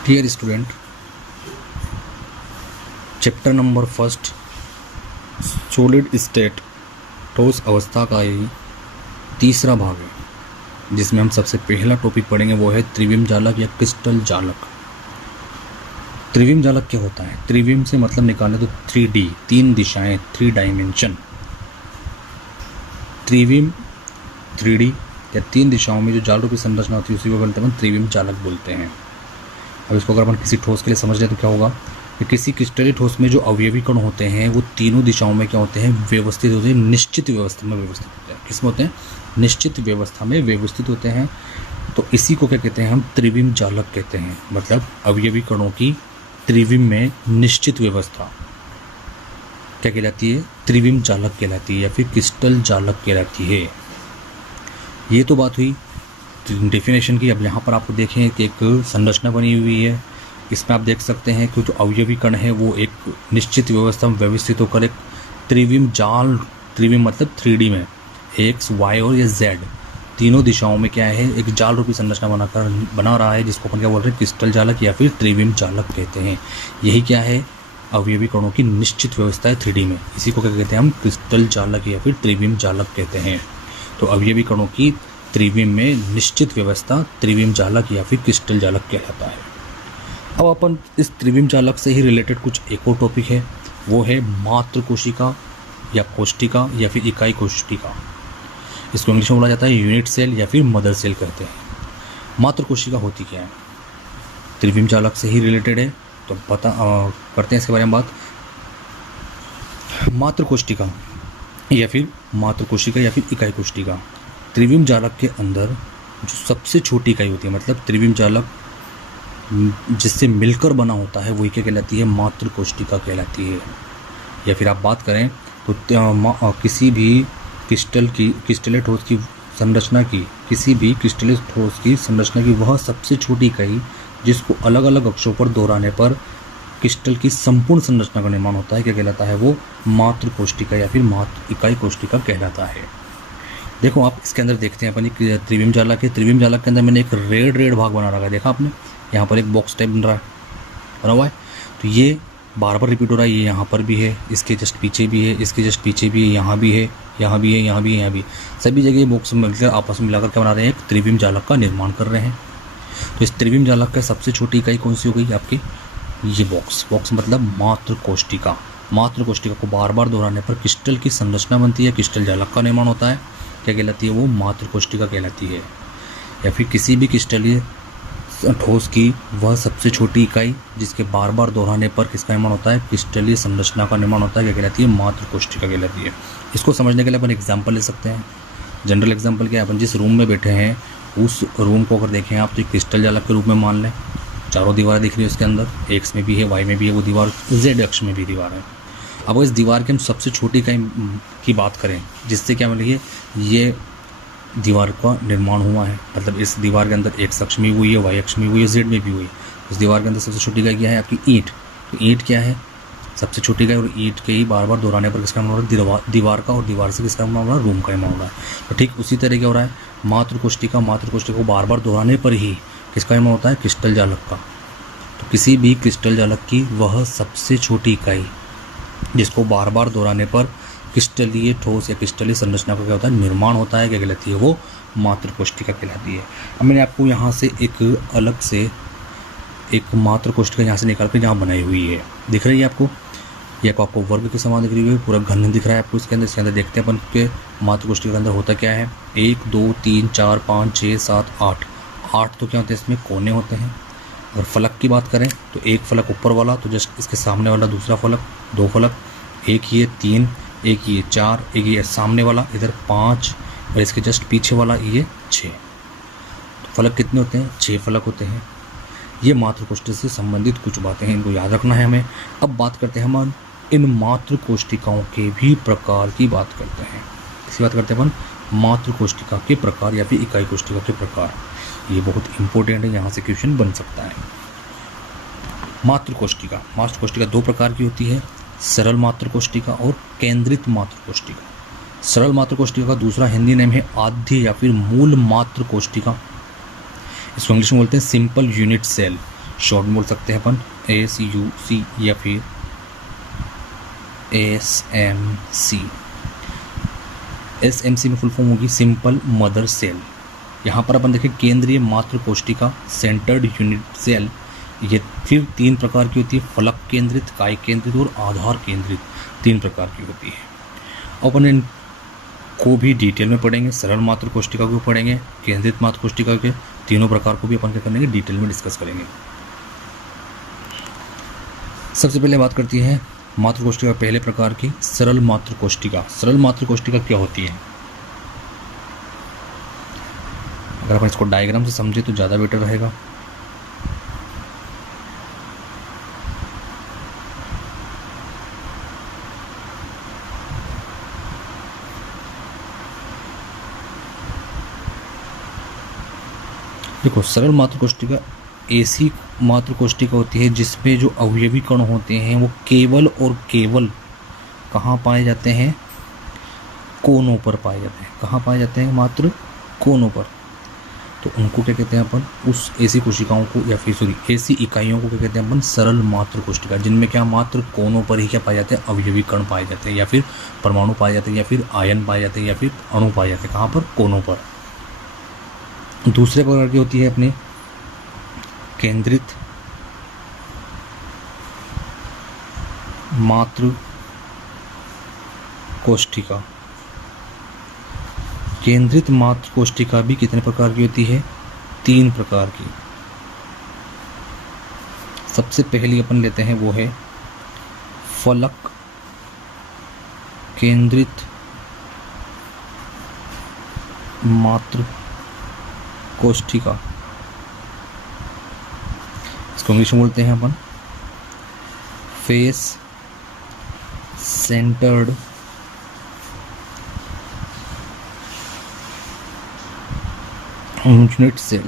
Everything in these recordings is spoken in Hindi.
Dear student, chapter number first solid state ठोस अवस्था का ये तीसरा भाग है, जिसमें हम सबसे पहला टॉपिक पढ़ेंगे वो है त्रिविम जालक या क्रिस्टल जालक। त्रिविम जालक क्या होता है? त्रिविम से मतलब निकालें तो 3D, तीन दिशाएं, 3 डायमेंशन। त्रिविम 3D या तीन दिशाओं में जो जाल रूपी संरचना होती है उसी को बोलते हैं त्रिविम जालक बोलते हैं। अब इसको अगर अपन किसी ठोस के लिए समझ लें तो क्या होगा कि किसी क्रिस्टलीय ठोस में जो अवयवी कण होते हैं वो तीनों दिशाओं में क्या होते हैं? व्यवस्थित होते हैं, निश्चित व्यवस्था में व्यवस्थित होते हैं। किसमें होते हैं? निश्चित व्यवस्था में व्यवस्थित होते हैं। तो इसी को क्या कहते हैं? हम त्रिविम जालक कहते हैं। मतलब अवयवी कणों की त्रिविम में निश्चित व्यवस्था क्या कहलाती है? त्रिविम जालक कहलाती है या फिर क्रिस्टल जालक कहलाती है। ये तो बात हुई डेफिनेशन की। अब यहाँ पर आपको देखें कि एक संरचना बनी हुई है, इसमें आप देख सकते हैं कि जो अवयवी कण है वो एक निश्चित व्यवस्था में व्यवस्थित होकर एक त्रिविम जाल, त्रिविम मतलब 3D में एक्स, वाई और या जेड तीनों दिशाओं में क्या है? एक जाल रूपी संरचना बना रहा है, जिसको अपन क्या बोल रहे हैं? क्रिस्टल जालक या फिर त्रिविम जालक कहते हैं। यही क्या है? अवयवी कणों की निश्चित व्यवस्था है 3D में। इसी को क्या कहते हैं? हम क्रिस्टल जालक या फिर त्रिविम जालक कहते हैं। तो अवयवी कणों की त्रिविम में निश्चित व्यवस्था त्रिविम जालक या फिर क्रिस्टल जालक कहलाता है। अब अपन इस त्रिविम जालक से ही रिलेटेड कुछ एक और टॉपिक है, वो है मातृ कोशिका या कोष्टिका या फिर इकाई कोशिका। इसको इंग्लिश में बोला जाता है यूनिट सेल या फिर मदर सेल कहते हैं। मातृ कोशिका होती क्या है? त्रिविम जालक से ही रिलेटेड है, तो करते हैं इसके बारे में बात। मातृ कोशिका या फिर मातृ कोशिका या फिर इकाई कोशिका त्रिविम जालक के अंदर जो सबसे छोटी इकाई होती है, मतलब त्रिविम जालक जिससे मिलकर बना होता है, वही क्या कहलाती है? मातृ कोशिका कहलाती है। या फिर आप बात करें तो किसी भी क्रिस्टलीय ठोस की संरचना की, किसी भी क्रिस्टलीय ठोस की संरचना की वह सबसे छोटी इकाई जिसको अलग अलग अक्षों पर दोहराने पर क्रिस्टल की संपूर्ण संरचना का निर्माण होता है, क्या कहलाता है? वो मातृ कोशिका या फिर मातृ इकाई कोशिका कहलाता है। देखो आप इसके अंदर देखते हैं अपन त्रिविम जालक है। त्रिविम जालक के अंदर मैंने एक रेड भाग बना रखा है, देखा आपने? यहाँ पर एक बॉक्स टाइप बना हुआ है, तो ये बार बार रिपीट हो रहा है। ये यहाँ पर भी है, इसके जस्ट पीछे भी है, इसके जस्ट पीछे भी है, यहाँ भी है, यहाँ भी है, यहाँ भी है, यहाँ भी। सभी जगह बॉक्स मिलकर आपस में मिलाकर क्या बना रहे हैं? एक त्रिविम जालक का निर्माण कर रहे हैं। तो इस त्रिविम जालक का सबसे छोटी इकाई कौन सी हो गई आपकी? ये बॉक्स मतलब मातृ कोशिका। मातृ कोशिका को बार बार दोहराने पर क्रिस्टल की संरचना बनती है, क्रिस्टल जालक का निर्माण होता है। क्या कहलाती है? वो मातृ कोशिका कहलाती है। या फिर किसी भी क्रिस्टलीय ठोस की वह सबसे छोटी इकाई जिसके बार बार दोहराने पर किसका निर्माण होता है? क्रिस्टलीय संरचना का निर्माण होता है, क्या कहलाती है? मातृ कोशिका कहलाती है। इसको समझने के लिए अपन एग्जाम्पल ले सकते हैं। जनरल एग्जाम्पल क्या है? अपन जिस रूम में बैठे हैं उस रूम को अगर देखें आप तो एक क्रिस्टल जालक के रूप में मान लें। चारों दीवारें दिख रही है उसके अंदर, एक्स में भी है, वाई में भी है, वो दीवार जेड अक्ष में भी दीवार है। अब इस दीवार के हम सबसे छोटी इकाई की बात करें जिससे क्या मिली है? ये दीवार का निर्माण हुआ है, मतलब इस दीवार के अंदर एक्स अक्ष में हुई है, वाई अक्ष में हुई है, जेड में भी हुई है। उस दीवार के अंदर सबसे छोटी इकाई क्या है? आपकी ईंट। तो ईंट क्या है? सबसे छोटी इकाई। और ईंट के ही बार बार दोहराने पर किसका निर्माण हो रहा है? दीवार का। और दीवार से किसका निर्माण हो रहा है? रूम का निर्माण हो रहा है। तो ठीक उसी तरह क्या हो रहा है? मातृ कोशिका को बार बार दोहराने पर ही किसका निर्माण होता है? क्रिस्टल जालक का। तो किसी भी क्रिस्टल जालक की वह सबसे छोटी इकाई जिसको बार बार दोहराने पर क्रिस्टलीय ठोस या क्रिस्टलीय संरचना का क्या होता है? निर्माण होता है, क्या कहलाती है? वो मातृ कोशिका कहलाती है। अब मैंने आपको यहाँ से एक अलग से एक मातृ कोशिका यहाँ से निकाल कर यहाँ बनाई हुई है, दिख रही है आपको? ये आपको वर्ग के समान दिख रही है, पूरा घन दिख रहा है आपको इसके अंदर। इसके अंदर देखते हैं अपन के मातृ कोशिका के अंदर होता क्या है। 1 2 3 4 5 6 7 8 तो क्या होते हैं? इसमें कोने होते हैं। अगर फलक की बात करें तो एक फलक ऊपर वाला, तो जस्ट इसके सामने वाला दूसरा फलक, 2 फलक, एक ये 3, एक ये 4, एक ये सामने वाला इधर 5 और इसके जस्ट पीछे वाला ये 6। तो फलक कितने होते हैं? 6 फलक होते हैं। ये मातृ कोशिका से संबंधित कुछ बातें हैं, इनको याद रखना है हमें। अब बात करते हैं हम इन मातृ कोशिकाओं के भी प्रकार की बात करते हैं। किसी बात करते हैं अपन? मातृ कोशिका के प्रकार या फिर इकाई कोशिका के प्रकार। ये बहुत इंपॉर्टेंट है, यहाँ से क्वेश्चन बन सकता है। मातृ कोशिका 2 प्रकार की होती है, सरल मातृ कोशिका और केंद्रित मातृ कोशिका। सरल मातृ कोशिका का दूसरा हिंदी नेम है आद्य या फिर मूल मातृ कोशिका। इसको इंग्लिश में बोलते हैं सिंपल यूनिट सेल। शॉर्ट में बोल सकते हैं अपन ASUC या फिर SMC। SMC में फुल फॉर्म होगी सिंपल मदर सेल। यहाँ पर अपन देखें केंद्रीय मातृ कोशिका, सेंटर्ड यूनिट सेल, ये फिर 3 प्रकार की होती है, फलक केंद्रित, काय केंद्रित और आधार केंद्रित, 3 प्रकार की होती है। अपन इनको भी डिटेल में पढ़ेंगे, सरल मातृ कोशिका को पढ़ेंगे, केंद्रित मातृ कोशिका के तीनों प्रकार को भी अपन क्या करेंगे, डिटेल में डिस्कस करेंगे। सबसे पहले बात करती है मातृ कोशिका पहले प्रकार की, सरल मातृ कोशिका। सरल मातृ कोशिका क्या होती है? अगर अपन इसको डायग्राम से समझे तो ज़्यादा बेटर रहेगा। देखो, सरल मातृ कोशिका ऐसी मातृ कोशिका होती है जिसमें जो अवयवी कण होते हैं वो केवल और केवल कहाँ पाए जाते हैं? कोनों पर पाए जाते हैं। कहाँ पाए जाते हैं? मात्र कोनों पर। तो उनको क्या कहते हैं अपन? उस ऐसी कोशिकाओं को या फिर सॉरी ऐसी इकाइयों को क्या कहते हैं अपन? सरल मातृ कोशिका, जिनमें क्या मात्र कोनों पर ही क्या पाए जाते हैं? अवयवी कण पाए जाते हैं, या फिर परमाणु पाए जाते हैं, या फिर आयन पाए जाते हैं, या फिर अणु पाए जाते हैं। कहाँ पर? कोनों पर। दूसरे प्रकार की होती है अपने केंद्रित मातृ कोशिका। केंद्रित मातृ कोशिका भी कितने प्रकार की होती है? 3 प्रकार की। सबसे पहली अपन लेते हैं वो है फलक केंद्रित मातृ कोशिका। इसको इंग्लिश में बोलते हैं अपन फेस सेंटर्ड यूनिट सेल,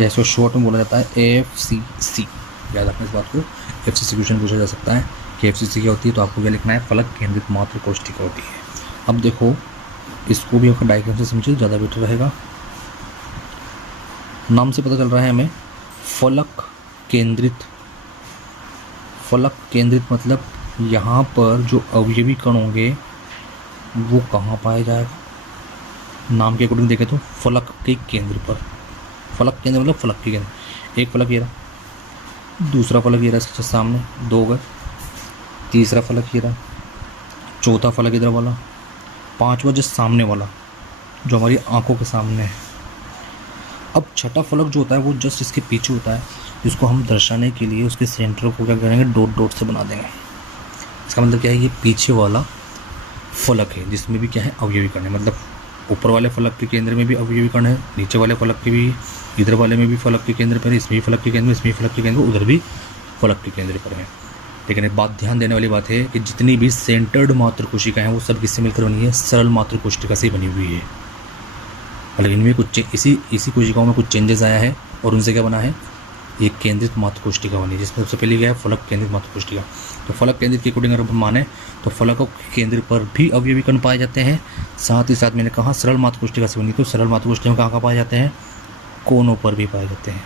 या इसको शॉर्ट में बोला जाता है FCC। याद रखना इस बात को, FCC क्वेश्चन पूछा जा सकता है कि FCC क्या होती है, तो आपको क्या लिखना है? फलक केंद्रित मातृ कोशिका होती है। अब देखो, इसको भी आपका डायग्राम से समझिए, ज़्यादा बेटर रहेगा। नाम से पता चल रहा है हमें फलक केंद्रित। फलक केंद्रित मतलब यहाँ पर जो अवयवी कण होंगे वो कहाँ पाया जाएगा? नाम के अकॉर्डिंग देखें तो फलक के केंद्र पर। फलक केंद्र मतलब फलक के केंद्र। एक फलक ये रहा, दूसरा फलक ये रहा इसके सामने, 2 गए, तीसरा फलक ये रहा, चौथा फलक इधर वाला, 5वां जो सामने वाला जो हमारी आंखों के सामने है। अब छठा फलक जो होता है वो जस्ट इसके पीछे होता है, जिसको हम दर्शाने के लिए उसके सेंटर को क्या करेंगे? डॉट डॉट से बना देंगे। इसका मतलब क्या है? ये पीछे वाला फलक है जिसमें भी क्या है? अवयवी कण है। मतलब ऊपर वाले फलक के केंद्र में भी अवयवी कण है, नीचे वाले फलक के भी, इधर वाले में भी फलक के केंद्र पर, इसमें भी फलक के केंद्र में, इसमें भी फलक के केंद्र, उधर भी फलक के केंद्र पर है। लेकिन एक बात ध्यान देने वाली बात है कि जितनी भी सेंटर्ड मातृ कोशिका हैं वो सब किससे मिलकर बनी है? सरल मातृ कोशिका से बनी हुई है। मतलब इनमें कुछ इसी कोशिकाओं में कुछ चेंजेस आया है और उनसे क्या बना है? एक केंद्रित मातृ कोशिका बनी, जिसमें सबसे पहले क्या है? फलक केंद्रित मातृ कोशिका। तो फलक केंद्रित के अकॉर्डिंग अगर हम माने तो फलकों के केंद्र पर भी अवयवी कण पाए जाते हैं। साथ ही साथ मैंने कहा सरल मातृ कोशिका से बनी, तो सरल मातृ कोशिका में कहाँ पाए जाते हैं? कोनों पर भी पाए जाते हैं।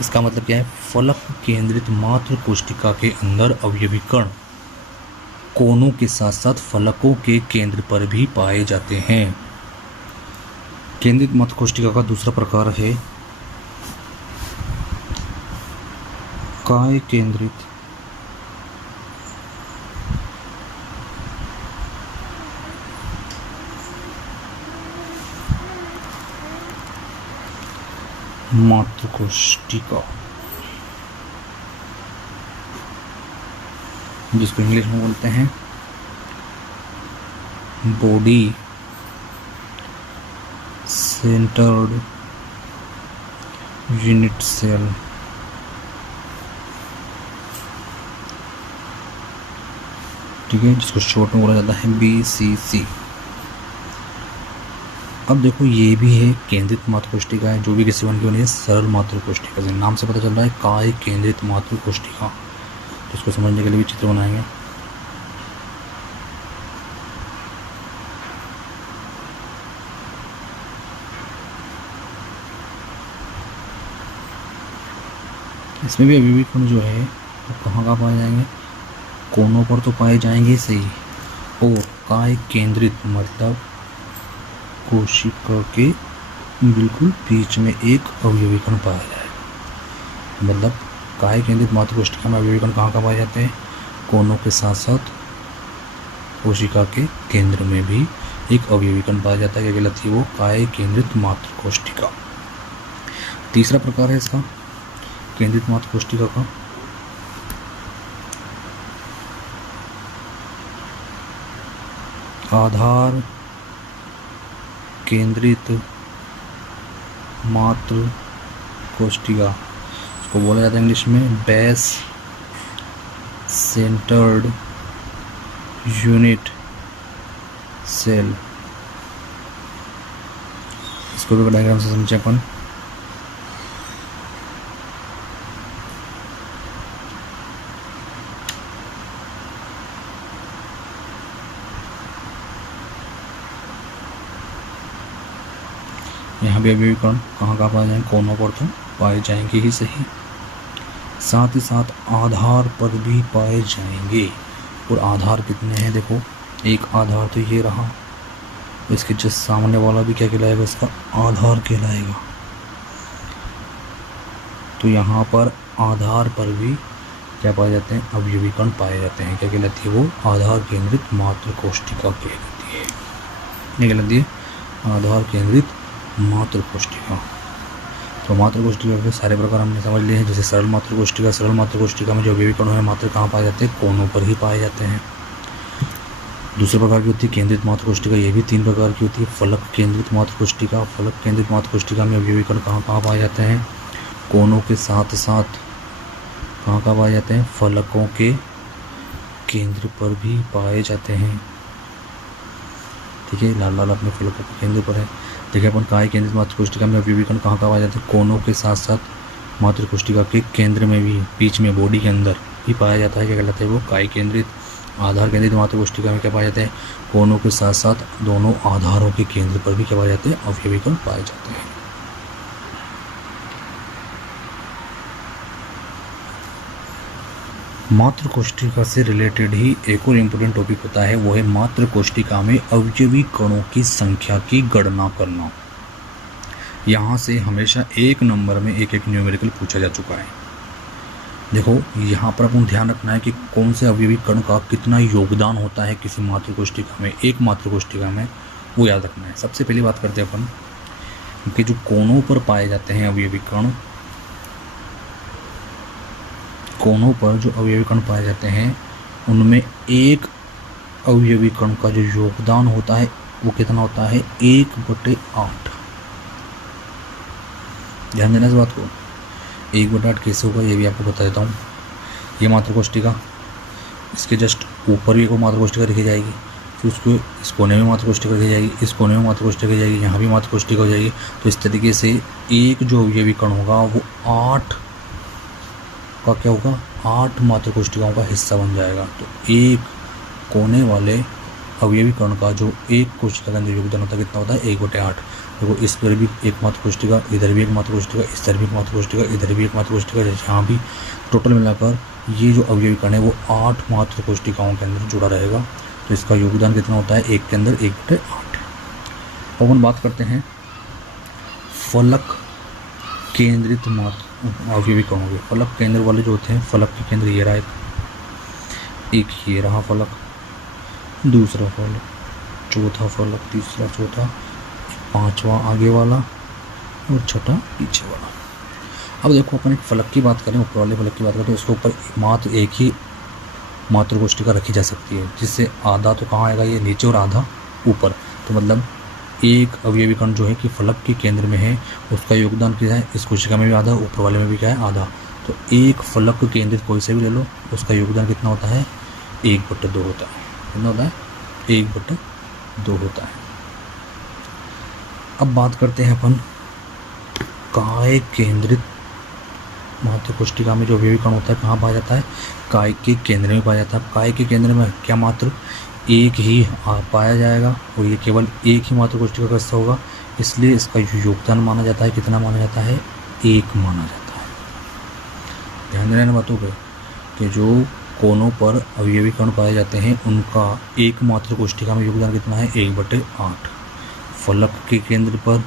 इसका मतलब क्या है? फलक केंद्रित मातृ कोशिका के अंदर अवयवी कण कोनों के साथ साथ फलकों के केंद्र पर भी पाए जाते हैं। केंद्रित मातृ कोशिका का दूसरा प्रकार है काय केंद्रित मातृ कोशिका, जिसको इंग्लिश में बोलते हैं बॉडी सेंटर्ड यूनिट सेल। ठीक है, जिसको शॉर्ट में बोला जाता है BCC। अब देखो, ये भी है केंद्रित मातृ कोशिका है, जो भी किसी वन की बनी है सरल मातृ कोशिका से। नाम से पता चल रहा है काय केंद्रित मातृ कोशिका। तो इसको समझने के लिए भी चित्र बनाएंगे। इसमें भी अवयवी कण जो है वो कहाँ कहाँ पाए जाएंगे, कोनों पर तो पाए जाएंगे सही, और काय केंद्रित मतलब कोशिका के बिल्कुल बीच में एक अवयवी कण पाया जाएगा। मतलब काय केंद्रित मात्र कोशिका में अवयवी कण कहाँ कहाँ पाए जाते हैं, कोनों के साथ साथ कोशिका के केंद्र में भी एक अवयवी कण पाया जाता है। क्या कहलाती है वो, काय केंद्रित मात्र कोशिका। तीसरा प्रकार है इसका केंद्रित मात्र कोशिका का, आधार केंद्रित मात्र कोशिका। इसको बोला जाता है इंग्लिश में बेस सेंटर्ड यूनिट सेल। इसको भी डायग्राम से समझे अपन। यहाँ भी अवयवी कण कहाँ कहाँ पाए जाएंगे, कोनों पर तो पाए जाएंगे ही सही, साथ ही साथ आधार पर भी पाए जाएंगे। और आधार कितने हैं देखो, एक आधार तो ये रहा, इसके जस्ट सामने वाला भी क्या कहलाएगा, इसका आधार कहलाएगा। तो यहाँ पर आधार पर भी क्या पाए जाते हैं, अवयवी कण पाए जाते हैं। क्या कहलाती है वो, आधार केंद्रित मात्र कोशिका कहलाती है। क्या कहलाती है, आधार केंद्रित मात्र कोशिका। तो मात्र कोशिका के सारे प्रकार हमने समझ लिए हैं। जैसे सरल मात्र कोशिका, सरल मात्र कोशिका में जो अवयवी कण है मात्र कहाँ पाए जाते हैं, कोनों पर ही पाए जाते हैं। दूसरे प्रकार की होती है केंद्रित मात्र कोशिका, ये भी 3 प्रकार की होती है। फलक केंद्रित मात्र कोशिका, फलक केंद्रित मात्र कोशिका में अवयवी कण कहाँ कहाँ पाए जाते हैं, कोनों के साथ साथ कहाँ कहाँ पाए जाते हैं, फलकों के केंद्र पर भी पाए जाते हैं। ठीक है, लाल लाल अपने फलकों के केंद्र पर है। देखिए अपन काय केंद्रित मात्र कोशिका में अवयवी कण कहाँ कहाँ पाए जाते हैं, कोनों के साथ साथ मात्र कोशिका के केंद्र में भी, बीच में बॉडी के अंदर भी पाया जाता है। क्या कहलाता है वो, काय केंद्रित। आधार केंद्रित मात्र कोशिका में क्या पाए जाते हैं, कोनों के साथ साथ दोनों आधारों के केंद्र पर भी क्या पाए जाते हैं, अवयवी कण पाए जाते हैं। मात्र कोशिका से रिलेटेड ही एक और इम्पोर्टेंट टॉपिक होता है, वो है मात्र कोशिका में अवयवी कणों की संख्या की गणना करना। यहाँ से हमेशा 1 नंबर में एक न्यूमेरिकल पूछा जा चुका है। देखो यहाँ पर अपन ध्यान रखना है कि कौन से अवयवी कण का कितना योगदान होता है किसी मात्र कोशिका में, एक मात्र कोशिका में, वो याद रखना है। सबसे पहली बात करते हैं अपन कि जो कोनों पर पाए जाते हैं अवयवी कण, कोनों पर जो अवयवी कण पाए जाते हैं उनमें एक अवयवी कण का जो योगदान होता है वो कितना होता है, 1/8। ध्यान देना इस बात को। 1/8 कैसे होगा ये भी आपको बता देता हूँ। ये मात्र कोशिका, इसके जस्ट ऊपर भी एक मात्र कोशिका रखी जाएगी, फिर उसको इस कोने में मात्र कोशिका रखी जाएगी, इस कोने में मात्र कोशिका रखी जाएगी, यहाँ भी मात्र कोशिका हो जाएगी। तो इस तरीके से एक जो अवयवी कण होगा वो 8 का क्या होगा, 8 मात्र कोशिकाओं का हिस्सा बन जाएगा। तो एक कोने वाले अवयवी कण का जो एक कोशिका के अंदर योगदान होता है कितना होता है, 1/8। देखो इस पर भी एक मात्र कोशिका, इधर भी एक मात्र कोशिका, इस तरफ भी एक मात्र कोशिका, इधर भी एक मात्र कोशिका, यहाँ भी टोटल मिलाकर ये जो अवयवी कण है वो 8 मात्र कोशिकाओं के अंदर जुड़ा रहेगा। तो इसका योगदान कितना होता है, एक के अंदर 1/8। अब हम बात करते हैं फलक केंद्रित मात्र अवयवी कणों के। फलक केंद्र वाले जो होते हैं, फलक के केंद्र ये रहा, एक ये रहा फलक, दूसरा फलक, चौथा फलक, तीसरा, चौथा, 5वां आगे वाला और छठा पीछे वाला। अब देखो अपन एक फलक की बात करें, ऊपर वाले फलक की बात करें तो उसके ऊपर मात्र एक ही मात्र कोशिका रखी जा सकती है, जिससे आधा तो कहाँ आएगा, ये नीचे और आधा ऊपर। तो मतलब एक अवयवी कण जो है कि फलक के केंद्र में है, उसका योगदान क्या है, इस कोशिका में भी आधा, ऊपर वाले में भी क्या है, आधा। तो एक फलक केंद्रित कोई से भी ले लो, उसका योगदान कितना होता है, 1/2 होता है। कितना होता है, 1/2 होता है। अब बात करते हैं अपन काय केंद्रित मात्र कोशिका में जो अवयवी कण होता है कहाँ पाया जाता है, काय के केंद्र में पाया जाता है। काय के केंद्र में क्या मात्र एक ही पाया जाएगा और ये केवल एक ही मात्र कोशिका का हिस्सा होगा, इसलिए इसका योगदान माना जाता है, कितना माना जाता है, 1 माना जाता है। ध्यान देना इन बातों पे कि जो कोनों पर अवयवी कण पाए जाते हैं उनका एकमात्र कोष्ठिका में योगदान कितना है, 1/8। फलक के केंद्र पर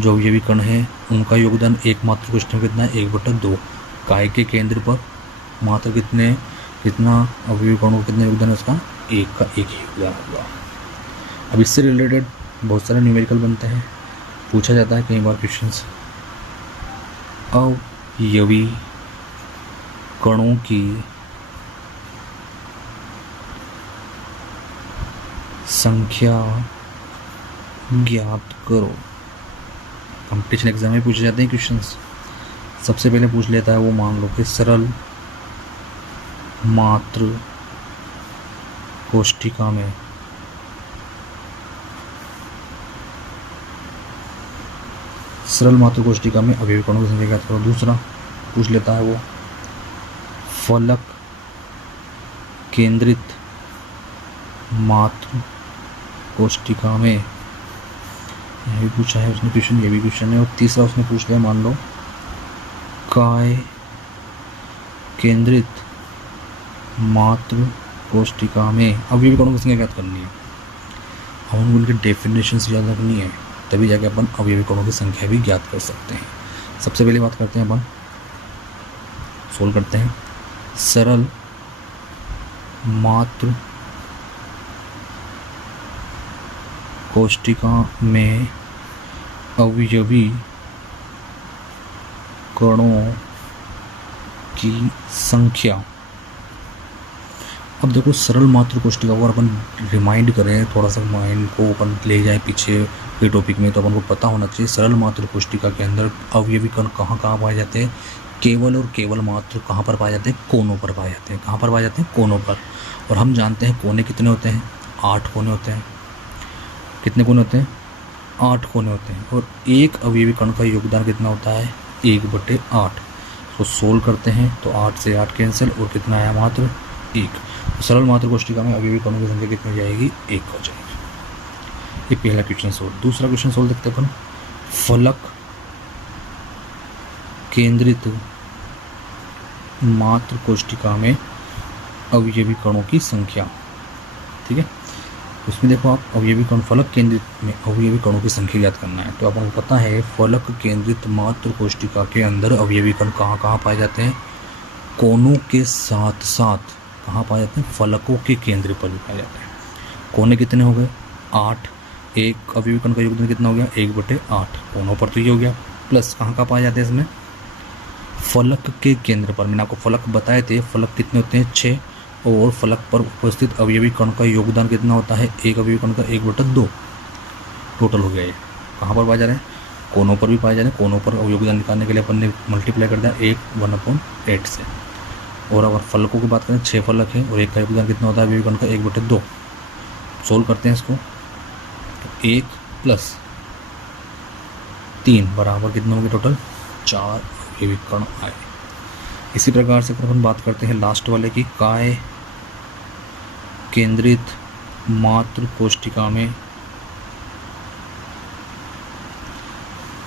जो अवयवी कण हैं उनका योगदान एकमात्र कोष्ठिका में कितना है, 1/2। काय के केंद्र पर मात्र कितना अवयवी कणों का कितना योगदान है, उसका एक का एक ही योगदान होगा। अब इससे रिलेटेड बहुत सारे न्यूमेरिकल बनते हैं, पूछा जाता है कई बार क्वेश्चंस। अवयवी कणों की संख्या ज्ञात करो। कंपटीशन एग्जाम में पूछे जाते हैं क्वेश्चंस। सबसे पहले पूछ लेता है वो, मान लो कि सरल मात्र कोष्ठिका में अवयवी कणों की संख्या ज्ञात करो। दूसरा पूछ लेता है वो, फलक केंद्रित मात्र कोष्ठिका में, यह भी पूछा है उसने क्वेश्चन, ये भी क्वेश्चन है। और तीसरा उसने पूछ लिया, मान लो काय केंद्रित मात्र कोष्ठिका में अवयवी कणों की संख्या ज्ञात करनी है। हम उनके डेफिनेशन याद रखनी है, तभी जाके अपन अवयवी कणों की संख्या भी ज्ञात कर सकते हैं। सबसे पहले बात करते हैं, अपन सोल्व करते हैं। सरल मात्र कोष्ठिका में अवयवी कणों की संख्या। अब देखो, सरल मात्र कोष्ठिका को अपन रिमाइंड करें, थोड़ा सा माइंड को अपन ले जाए पीछे के टॉपिक में, तो अपन को पता होना चाहिए सरल मात्र कोष्ठिका के अंदर अवयवी कण कहाँ पाए जाते हैं, केवल और केवल मात्र कहाँ पर पाए जाते हैं, कोनों पर पाए जाते हैं। कहाँ पर पाए जाते हैं, कोनों पर। और हम जानते हैं कोने कितने होते हैं, 8 कोने होते हैं। कितने कोने होते हैं, 8 कोने होते हैं। और एक अवयवी कण का योगदान कितना होता है, 1/8। तो सोल्व करते हैं तो 8 से 8 कैंसिल, और कितना आया, मात्र 1। सरल मात्र कोष्ठिका में अवयवी कणों की संख्या कितनी हो जाएगी, 1 हो जाएगी। ये पहला क्वेश्चन सोल्व। दूसरा क्वेश्चन सोल्व देखते हैं अपन, फलक केंद्रित मात्र कोष्ठिका में अवयवी कणों की संख्या। ठीक है, उसमें देखो आप अवयवी कण, फलक केंद्रित में अवयवी कणों की संख्या ज्ञात करना है। तो अपन को पता है फलक केंद्रित मात्र कोष्ठिका के अंदर अवयवी कण कहाँ पाए जाते हैं, कोनों के साथ साथ कहाँ पाए जाते हैं, फलकों के केंद्र पर भी पाए जाते हैं। कोने कितने हो गए, 8। एक अवयवी कण का योगदान कितना हो गया, 1/8। कोनों पर तो ये हो गया, प्लस कहाँ पाए जाते हैं इसमें, फलक के केंद्र पर। मैंने आपको फलक बताए थे, फलक कितने होते हैं, 6। और फलक पर उपस्थित अवयवी कण का योगदान कितना होता है, एक अवयवी कण का 1/2 टोटल हो गया। ये कहाँ पर पाए जा रहे हैं, कोनों पर भी पाए जा रहे हैं। कोनों पर योगदान निकालने के लिए अपन ने मल्टीप्लाई कर दिया 1/8 से। और अगर फलकों की बात करें, 6 फलक हैं और एक का योगदान कितना होता है अवयवी कण का, 1/2। सोल्व करते हैं इसको, 1 + 3 बराबर कितना होंगे, टोटल 4 अवयवी कण आए। इसी प्रकार से अपन बात करते हैं लास्ट वाले की, काय केंद्रित मात्र कोष्ठिका में।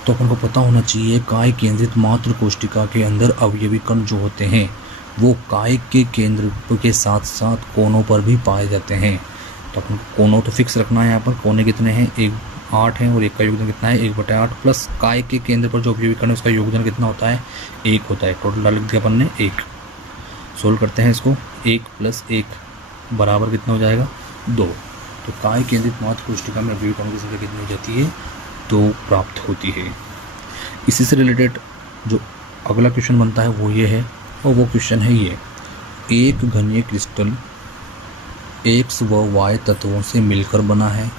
तो अपन को पता होना चाहिए काय केंद्रित मात्र कोष्ठिका के अंदर अवयवी कण जो होते हैं वो काय के केंद्र के साथ साथ कोनों पर भी पाए जाते हैं। तो अपन को कोनों तो फिक्स रखना है, यहाँ पर कोने कितने हैं, 8 हैं, और एक का योगदान कितना है, 1/8, प्लस काय के केंद्र पर जो अवयवी कण है उसका योगदान कितना होता है, 1 होता है। टोटल लिख दिया अपन ने 1। सोल्व करते हैं इसको, 1 + 1 बराबर कितना हो जाएगा, 2। तो काय केंद्रित मात्र कोष्ठिका में अवयवी कणों की संख्या कितनी हो जाती है, 2 प्राप्त होती है। इसी से रिलेटेड जो अगला क्वेश्चन बनता है वो ये है, और वो क्वेश्चन है ये, एक घनीय क्रिस्टल X व Y तत्वों से मिलकर बना है।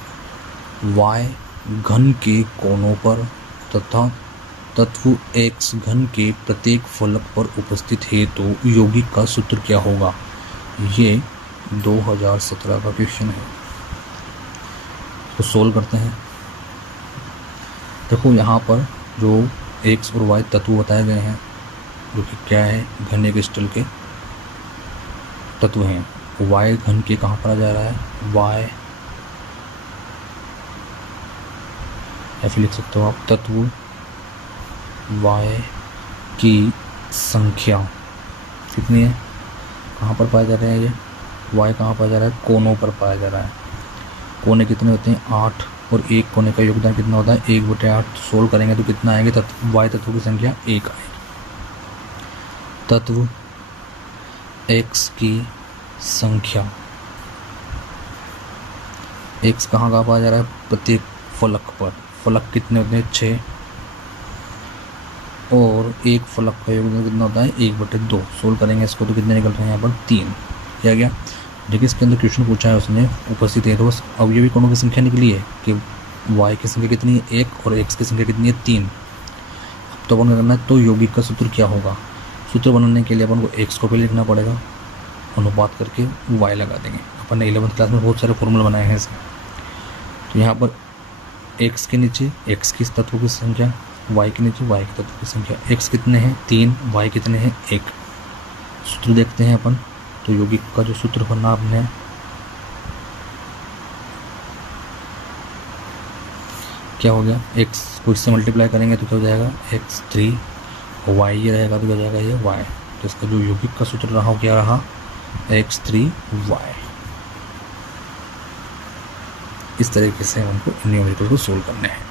Y घन के कोनों पर तथा तत्व X घन के प्रत्येक फलक पर उपस्थित है, तो यौगिक का सूत्र क्या होगा। ये 2017 का क्वेश्चन है। तो सोल्व करते हैं। देखो यहाँ पर जो X और Y तत्व बताए गए हैं, जो कि क्या है, घनीय क्रिस्टल के तत्व हैं। Y घन के कहाँ पर आ जा रहा है, Y या फिर लिख सकते हो आप तत्व Y की संख्या कितनी है, कहाँ पर पाया जा रहा है ये y कहाँ पाया जा रहा है, कोनों पर पाया जा रहा है। कोने कितने होते हैं 8 और एक कोने का योगदान कितना होता है 1/8। सोल्व करेंगे तो कितना आएंगे y तत्वों की संख्या 1 आएगी। तत्व x की संख्या, x कहाँ पाया जा रहा है प्रत्येक फलक पर। फलक कितने होते हैं 6 और एक फलक का योगदान कितना होता है 1/2। सोल्व करेंगे इसको तो कितने निकल रहे हैं यहाँ पर 3। क्या गया, देखिए इसके अंदर क्वेश्चन पूछा है उसने उपस्थित है तो बस अवयवी कोणों की संख्या निकली है कि y की संख्या कितनी है 1 और x की संख्या कितनी है 3। अब तो अपन क्या करना है, तो यौगिक का सूत्र क्या होगा। सूत्र बनाने के लिए अपन को x को पहले लिखना पड़ेगा, अनुपात करके y लगा देंगे। अपन ने 11th क्लास में बहुत सारे फॉर्मूला बनाए हैं इसमें। तो यहाँ पर x के नीचे x की तत्वों की संख्या, y के नीचे y के तत्वों की संख्या। x कितने हैं 3, y कितने हैं 1। सूत्र देखते हैं अपन। तो यौगिक का जो सूत्र बनना आपने क्या हो गया, x को इससे मल्टीप्लाई करेंगे तो क्या हो जाएगा x3 और y ये रहेगा तो क्या हो जाएगा ये y। तो इसका जो यौगिक का सूत्र रहा क्या रहा x3y। इस तरीके से हमको न्यूमेरिकल को सोल्व करने हैं।